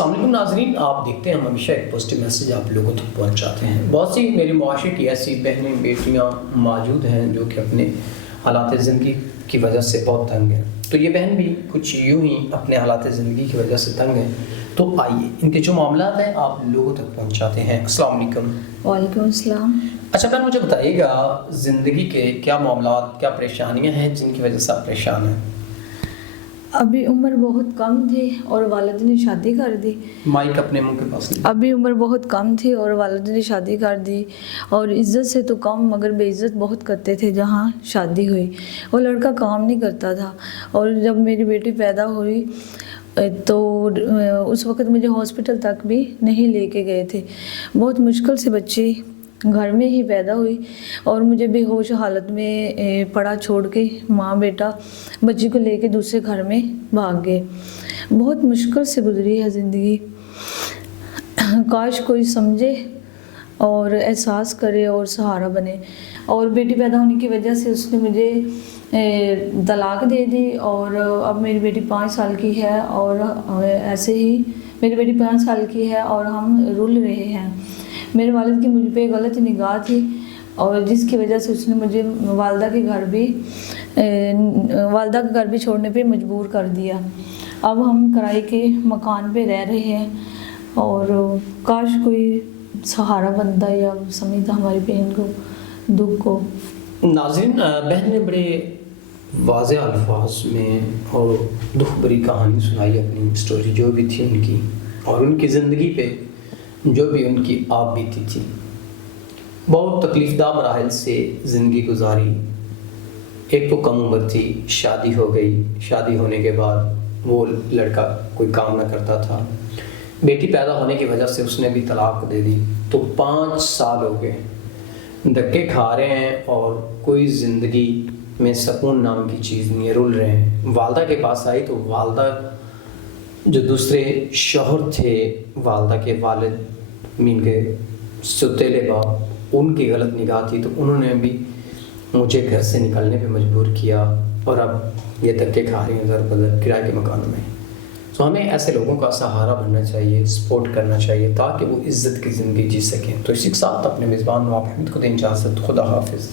السلام علیکم ناظرین، آپ دیکھتے ہیں ہم ہمیشہ ایک پازیٹیو میسیج آپ لوگوں تک پہنچاتے ہیں۔ بہت سی میرے معاشرے کی ایسی بہنیں بیٹیاں موجود ہیں جو کہ اپنے حالات زندگی کی وجہ سے بہت تنگ ہیں، تو یہ بہن بھی کچھ یوں ہی اپنے حالات زندگی کی وجہ سے تنگ ہیں، تو آئیے ان کے جو معاملات ہیں آپ لوگوں تک پہنچاتے ہیں۔ السلام علیکم۔ وعلیکم السلام۔ اچھا بہن، مجھے بتائیے گا زندگی کے کیا معاملات، کیا پریشانیاں ہیں جن کی وجہ سے آپ پریشان ہیں؟ ابھی عمر بہت کم تھی اور والد نے شادی کر دی۔ مائک اپنے منہ کے پاس نہیں۔ ابھی عمر بہت کم تھی اور والد نے شادی کر دی، اور عزت سے تو کم مگر بے عزت بہت کرتے تھے جہاں شادی ہوئی۔ وہ لڑکا کام نہیں کرتا تھا، اور جب میری بیٹی پیدا ہوئی تو اس وقت مجھے ہاسپٹل تک بھی نہیں لے کے گئے تھے۔ بہت مشکل سے بچی گھر میں ہی پیدا ہوئی، اور مجھے بے ہوش حالت میں پڑا چھوڑ کے ماں بیٹا بچی کو لے کے دوسرے گھر میں بھاگ گئے۔ بہت مشکل سے گزری ہے زندگی۔ کاش کوئی سمجھے اور احساس کرے اور سہارا بنے۔ اور بیٹی پیدا ہونے کی وجہ سے اس نے مجھے طلاق دے دی، اور اب میری بیٹی 5 سال کی ہے، اور ایسے ہی میری بیٹی 5 سال کی ہے اور ہم رول رہے ہیں۔ میرے والد کی مجھ پہ غلط نگاہ تھی، اور جس کی وجہ سے اس نے مجھے والدہ کے گھر بھی چھوڑنے پہ مجبور کر دیا۔ اب ہم کرائے کے مکان پہ رہ رہے ہیں، اور کاش کوئی سہارا بنتا یا سمجھتا ہماری بہن کو، دکھ کو۔ ناظرین، بہن نے بڑے واضح الفاظ میں اور دکھ بری کہانی سنائی، اپنی سٹوری جو بھی تھی ان کی، اور ان کی زندگی پہ جو بھی ان کی آپ بیتی تھی۔ بہت تکلیف دہ مراحل سے زندگی گزاری۔ ایک تو کم عمر تھی، شادی ہو گئی، شادی ہونے کے بعد وہ لڑکا کوئی کام نہ کرتا تھا، بیٹی پیدا ہونے کی وجہ سے اس نے بھی طلاق دے دی، تو 5 سال ہو گئے دھکے کھا رہے ہیں، اور کوئی زندگی میں سکون نام کی چیز نہیں ہے، رول رہے ہیں۔ والدہ کے پاس آئی تو والدہ جو دوسرے شوہر تھے، والدہ کے والد مین کے سوتیلے باپ، ان کی غلط نگاہ تھی، تو انہوں نے بھی مجھے گھر سے نکلنے پہ مجبور کیا، اور اب یہ دھکے کھا رہی ہیں در بدر کرائے کے مکانوں میں۔ تو ہمیں ایسے لوگوں کا سہارا بننا چاہیے، سپورٹ کرنا چاہیے، تاکہ وہ عزت کی زندگی جی سکیں۔ تو اسی کے ساتھ اپنے میزبان نواب احمد کو دیں اجازت۔ خدا حافظ۔